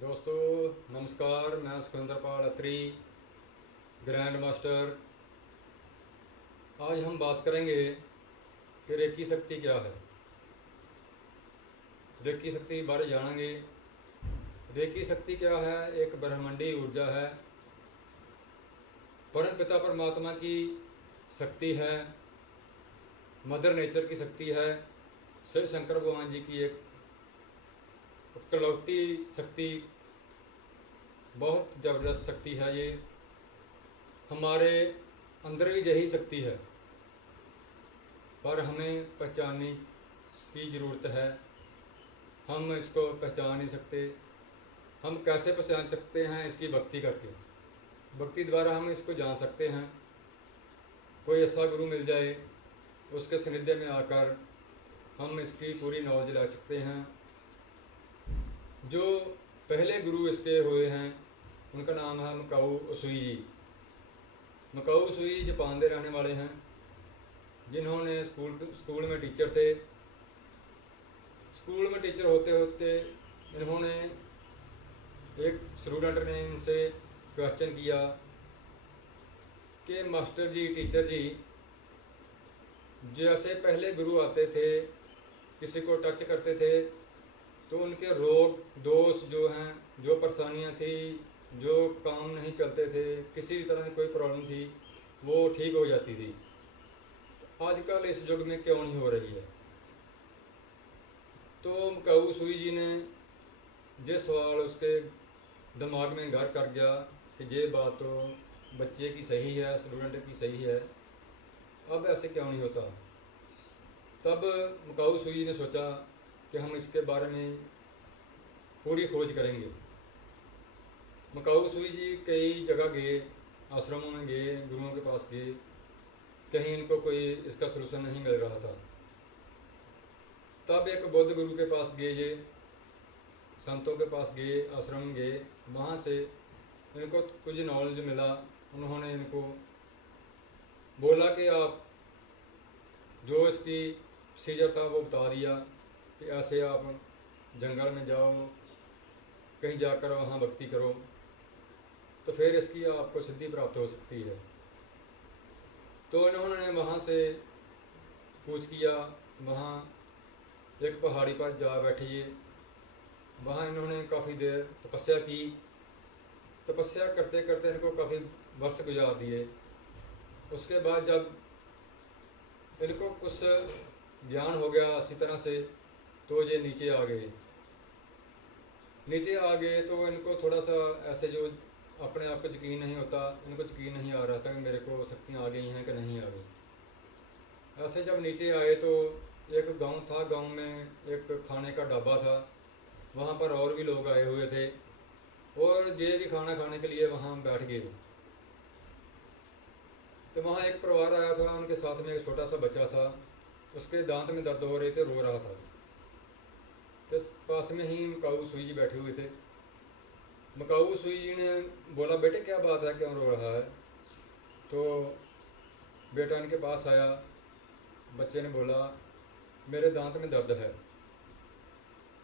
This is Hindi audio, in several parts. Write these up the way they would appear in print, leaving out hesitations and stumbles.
दोस्तों नमस्कार, मैं सुखविंदरपाल अत्री, ग्रैंड मास्टर। आज हम बात करेंगे कि रेकी शक्ति क्या है। रेकी शक्ति के बारे जानेंगे। रेकी शक्ति क्या है? एक ब्रह्मांडीय ऊर्जा है, परम पिता परमात्मा की शक्ति है, मदर नेचर की शक्ति है, शिव शंकर भगवान जी की एक इकलौती शक्ति, बहुत ज़बरदस्त शक्ति है। ये हमारे अंदर भी यही शक्ति है, पर हमें पहचानने की ज़रूरत है। हम इसको पहचान नहीं सकते। हम कैसे पहचान सकते हैं? इसकी भक्ति करके, भक्ति द्वारा हम इसको जान सकते हैं। कोई ऐसा गुरु मिल जाए, उसके सानिध्य में आकर हम इसकी पूरी नॉलेज ले सकते हैं। जो पहले गुरु इसके हुए हैं उनका नाम है मकाऊ उसुई जी। मकाऊ उसुई जापान के रहने वाले हैं, जिन्होंने स्कूल में टीचर थे। स्कूल में टीचर होते होते इन्होंने एक स्टूडेंट ने इनसे क्वेश्चन किया कि मास्टर जी, टीचर जी, जैसे पहले गुरु आते थे, किसी को टच करते थे तो उनके रोग दोष जो हैं, जो परेशानियां थी, जो काम नहीं चलते थे, किसी भी तरह की कोई प्रॉब्लम थी, वो ठीक हो जाती थी। तो आजकल इस युग में क्यों नहीं हो रही है? तो मकाऊ सुई जी ने जिस सवाल उसके दिमाग में घर कर गया कि ये बात तो बच्चे की सही है, स्टूडेंट की सही है, अब ऐसे क्यों नहीं होता। तब मकाऊ सुई जी ने सोचा कि हम इसके बारे में पूरी खोज करेंगे। मकाऊ सुई जी कई जगह गए, आश्रमों में गए, गुरुओं के पास गए, कहीं इनको कोई इसका सलूशन नहीं मिल रहा था। तब एक बौद्ध गुरु के पास गए, ये संतों के पास गए, आश्रम गए, वहाँ से इनको कुछ नॉलेज मिला। उन्होंने इनको बोला कि आप जो इसकी प्रोसीजर था वो बता दिया कि ऐसे आप जंगल में जाओ, कहीं जाकर वहाँ भक्ति करो, तो फिर इसकी आपको सिद्धि प्राप्त हो सकती है। तो इन्होंने वहाँ से पूछ किया, वहाँ एक पहाड़ी पर जा बैठिए। वहाँ इन्होंने काफ़ी देर तपस्या की। तपस्या करते करते इनको काफ़ी वर्ष गुजार दिए। उसके बाद जब इनको कुछ ज्ञान हो गया अच्छी तरह से, तो ये नीचे आ गए। नीचे आ गए तो इनको थोड़ा सा ऐसे जो अपने आप को यकीन नहीं होता, इनको यकीन नहीं आ रहा था कि मेरे को शक्तियाँ आ गई हैं कि नहीं आ गई। ऐसे जब नीचे आए तो एक गांव था, गांव में एक खाने का ढाबा था, वहाँ पर और भी लोग आए हुए थे और ये भी खाना खाने के लिए वहाँ बैठ गए। तो वहाँ एक परिवार आया था, उनके साथ में एक छोटा सा बच्चा था, उसके दांत में दर्द हो रहे थे, रो रहा था। तो पास में ही मकाऊ सुई जी बैठे हुए थे। मकाऊ सुई जी ने बोला, बेटे क्या बात है, क्यों रो रहा है? तो बेटा इनके पास आया। बच्चे ने बोला, मेरे दांत में दर्द है।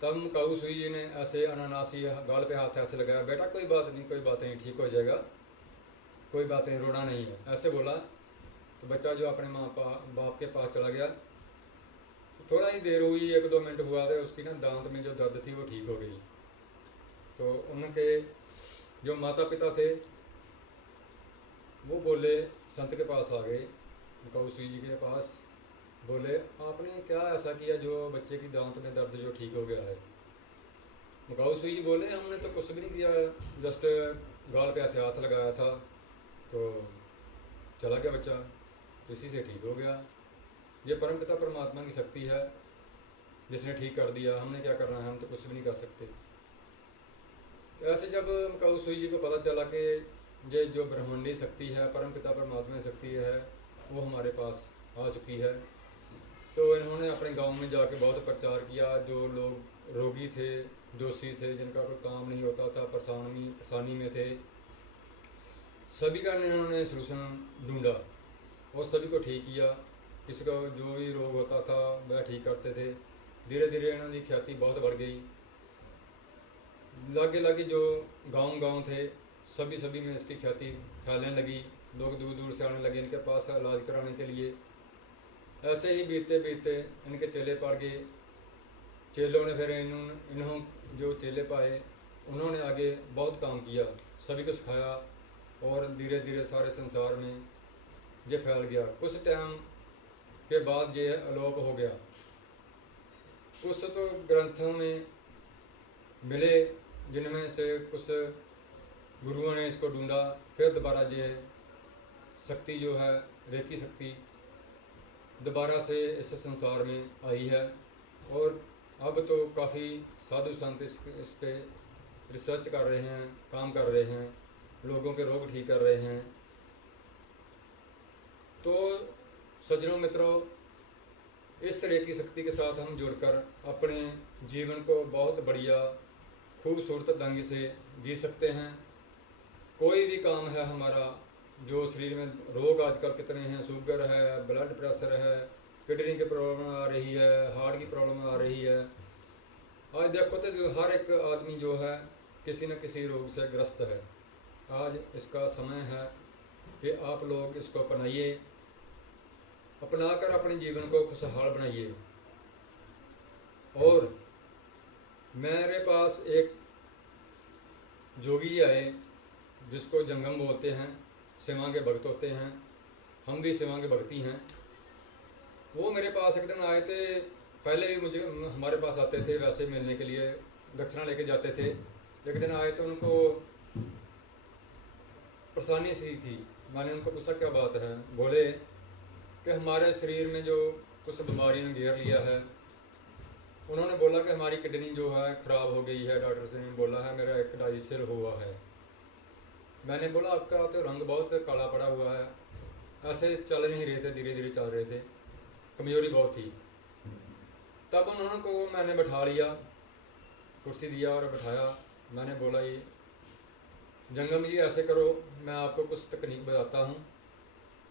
तब मकाऊ सुई जी ने ऐसे अनानासी गाल पे हाथ ऐसे लगाया, बेटा कोई बात नहीं, कोई बात नहीं, ठीक हो जाएगा, कोई बात नहीं, रोना नहीं है, ऐसे बोला। तो बच्चा जो अपने माँ बाप के पास चला गया। तो थोड़ा ही देर हुई, 1-2 मिनट हुआ था, उसकी ना दांत में जो दर्द थी वो ठीक हो गई। तो उनके जो माता पिता थे वो बोले, संत के पास आ गए, मकाऊ सुई जी के पास, बोले आपने क्या ऐसा किया जो बच्चे की दांत में दर्द जो ठीक हो गया है? मकाऊ सुई जी बोले, हमने तो कुछ भी नहीं किया, जस्ट गाल पे ऐसे हाथ लगाया था तो चला गया बच्चा, तो इसी से ठीक हो गया। ये परमपिता परमात्मा की शक्ति है जिसने ठीक कर दिया, हमने क्या करना है, हम तो कुछ भी नहीं कर सकते। तो ऐसे जब मकाऊ सुई जी को पता चला कि ये जो ब्रह्मांडीय शक्ति है, परमपिता परमात्मा की शक्ति है, वो हमारे पास आ चुकी है, तो इन्होंने अपने गांव में जाके बहुत प्रचार किया। जो लोग रोगी थे, दोषी थे, जिनका कोई काम नहीं होता था, परेशानी में थे, सभी का इन्होंने सलूशन ढूंढा और सभी को ठीक किया। किसी का जो भी रोग होता था वह ठीक करते थे। धीरे धीरे इन्हों की ख्याति बहुत बढ़ गई। लागे लागे जो गांव थे सभी में इसकी ख्याति फैलने लगी। लोग दूर दूर से आने लगे इनके पास इलाज कराने के लिए। ऐसे ही बीतते बीतते इनके चेले पड़ गए। चेलों ने फिर इन्हों जो चेले पाए उन्होंने आगे बहुत काम किया, सभी को सिखाया और धीरे धीरे सारे संसार में ये फैल गया। कुछ टाइम के बाद ये अलोप हो गया। कुछ तो ग्रंथों में मिले जिनमें से कुछ गुरुओं ने इसको ढूंढा, फिर दोबारा ये शक्ति जो है रेकी शक्ति दोबारा से इस संसार में आई है। और अब तो काफ़ी साधु संत इस पे रिसर्च कर रहे हैं, काम कर रहे हैं, लोगों के रोग ठीक कर रहे हैं। तो सज्जनों मित्रों, इस रेकी शक्ति के साथ हम जुड़कर अपने जीवन को बहुत बढ़िया खूबसूरत ढंग से जी सकते हैं। कोई भी काम है हमारा, जो शरीर में रोग आजकल कितने हैं, शुगर है, ब्लड प्रेशर है, किडनी की प्रॉब्लम आ रही है, हार्ट की प्रॉब्लम आ रही है। आज देखो तो हर एक आदमी जो है किसी न किसी रोग से ग्रस्त है। आज इसका समय है कि आप लोग इसको अपनाइए, अपनाकर अपने जीवन को खुशहाल बनाइए। और मेरे पास एक जोगी जी आए जिसको जंगम बोलते हैं, शिवा के भक्त होते हैं, हम भी शिवा के भक्ति हैं। वो मेरे पास एक दिन आए थे। पहले भी मुझे हमारे पास आते थे वैसे मिलने के लिए, दक्षिणा लेके जाते थे। एक दिन आए तो उनको परेशानी सी थी। मैंने उनको पूछा क्या बात है। बोले कि हमारे शरीर में जो कुछ बीमारी ने घेर लिया है। उन्होंने बोला कि हमारी किडनी जो है ख़राब हो गई है, डॉक्टर से ने बोला है, मेरा एक डायलिसिस हुआ है। मैंने बोला आपका तो रंग बहुत काला पड़ा हुआ है, ऐसे चल नहीं रहे थे, धीरे धीरे चल रहे थे, कमज़ोरी बहुत थी। तब उन्होंने को मैंने बैठा लिया, कुर्सी दिया और बैठाया। मैंने बोला ये जंगम जी ऐसे करो, मैं आपको कुछ तकनीक बताता हूँ,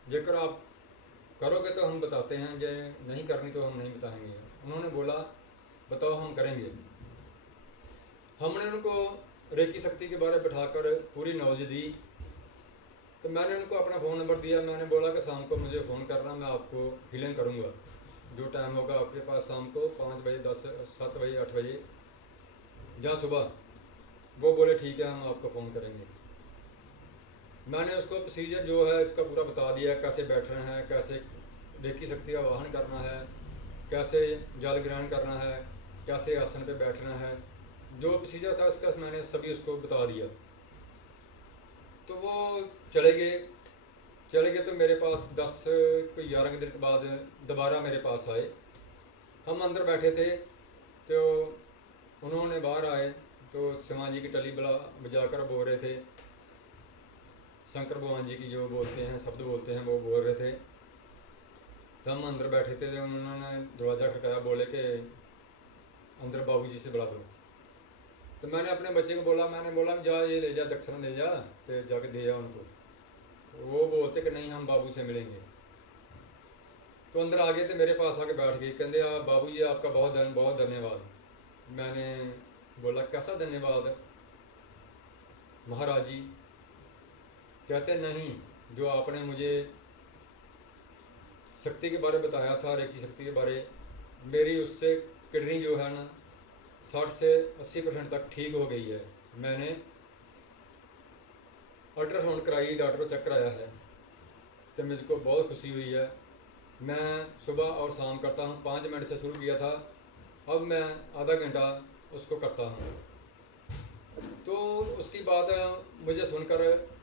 जेकर आप करोगे तो हम बताते हैं, जे नहीं करनी तो हम नहीं बताएंगे। उन्होंने बोला बताओ हम करेंगे। हमने उनको रेकी शक्ति के बारे में बैठाकर पूरी नॉलेज दी। तो मैंने उनको अपना फ़ोन नंबर दिया। मैंने बोला कि शाम को मुझे फ़ोन करना, मैं आपको हीलिंग करूँगा। जो टाइम होगा आपके पास शाम को 5 बजे, 10, 7 बजे, 8 बजे या सुबह। वो बोले ठीक है, हम आपको फ़ोन करेंगे। मैंने उसको प्रोसीजर जो है इसका पूरा बता दिया, कैसे बैठना है, कैसे रेकी शक्ति का वाहन करना है, कैसे जल ग्रहण करना है, कैसे आसन पे बैठना है। जो प्रोसीजर था इसका मैंने सभी उसको बता दिया। तो वो चले गए तो मेरे पास 10 कोई 11 दिन के बाद दोबारा मेरे पास आए। हम अंदर बैठे थे तो उन्होंने बाहर आए तो शिवा जी की टली बजाकर बोल रहे थे, शंकर भगवान जी की जो बोलते हैं शब्द बोलते हैं वो बोल रहे थे। तो हम अंदर बैठे थे, उन्होंने दरवाज़ा खटकाया, बोले कि अंदर बाबू जी से बुला दो। तो मैंने अपने बच्चे को बोला, मैंने बोला जा ये ले जा, दक्षिणा ले जा, तो जाके दे जा उनको। तो वो बोलते कि नहीं हम बाबू से मिलेंगे। तो अंदर आ गए थे, मेरे पास आके बैठ गए, कहते बाबू जी आपका बहुत धन्यवाद। मैंने बोला कैसा धन्यवाद महाराज जी। कहते नहीं, जो आपने मुझे शक्ति के बारे में बताया था, रेकी शक्ति के बारे, मेरी उससे किडनी जो है ना 60 से 80% तक ठीक हो गई है। मैंने अल्ट्रासाउंड कराई, डॉक्टर को चेक कराया है, तो मुझको बहुत खुशी हुई है। मैं सुबह और शाम करता हूँ, 5 मिनट से शुरू किया था, अब मैं आधा घंटा उसको करता हूँ। तो उसकी बात मुझे सुनकर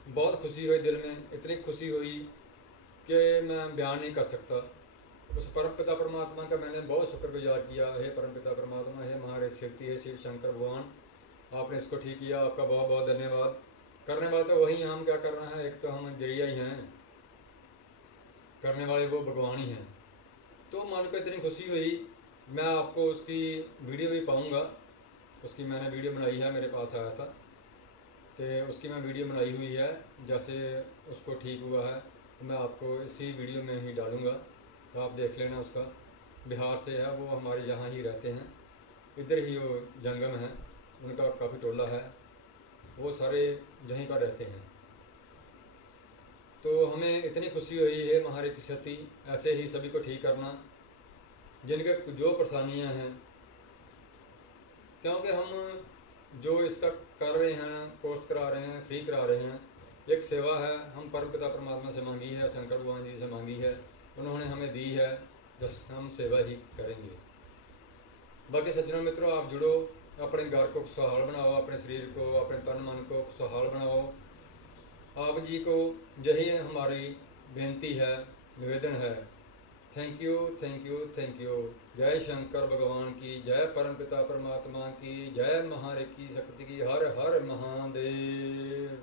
बहुत खुशी हुई, दिल में इतनी खुशी हुई कि मैं बयान नहीं कर सकता। उस परम पिता परमात्मा का मैंने बहुत शुक्रगुजार किया। हे परम पिता परमात्मा, हे महाराज शक्ति, हे शिव शंकर भगवान, आपने इसको ठीक किया, आपका बहुत बहुत धन्यवाद। करने वाले तो वही हैं, हम क्या करना है, एक तो हम जरिया ही हैं, करने वाले वो भगवान ही हैं। तो मन को इतनी खुशी हुई, मैं आपको उसकी वीडियो भी पाऊँगा। उसकी मैंने वीडियो बनाई है, मेरे पास आया था तो उसकी मैं वीडियो बनाई हुई है, जैसे उसको ठीक हुआ है मैं आपको इसी वीडियो में ही डालूँगा, तो आप देख लेना। उसका बिहार से है, वो हमारे यहाँ ही रहते हैं, इधर ही वो जंगम है, उनका काफ़ी टोला है, वो सारे यहीं पर रहते हैं। तो हमें इतनी खुशी हुई है महारे की क्षति ऐसे ही सभी को ठीक करना, जिनके जो परेशानियां हैं, क्योंकि हम जो इसका कर रहे हैं, कोर्स करा रहे हैं, फ्री करा रहे हैं, एक सेवा है, हम परम पिता परमात्मा से मांगी है, शंकर भगवान जी से मांगी है, उन्होंने हमें दी है, तो हम सेवा ही करेंगे। बाकी सज्जनों मित्रों, आप जुड़ो, अपने घर को खुशहाल बनाओ, अपने शरीर को, अपने तन मन को खुशहाल बनाओ। आप जी को यही हमारी बेनती है, निवेदन है। Thank you, thank you, thank you. जय शंकर भगवान की जय, परम पिता परमात्मा की जय, महारे की शक्ति की हर हर महादेव।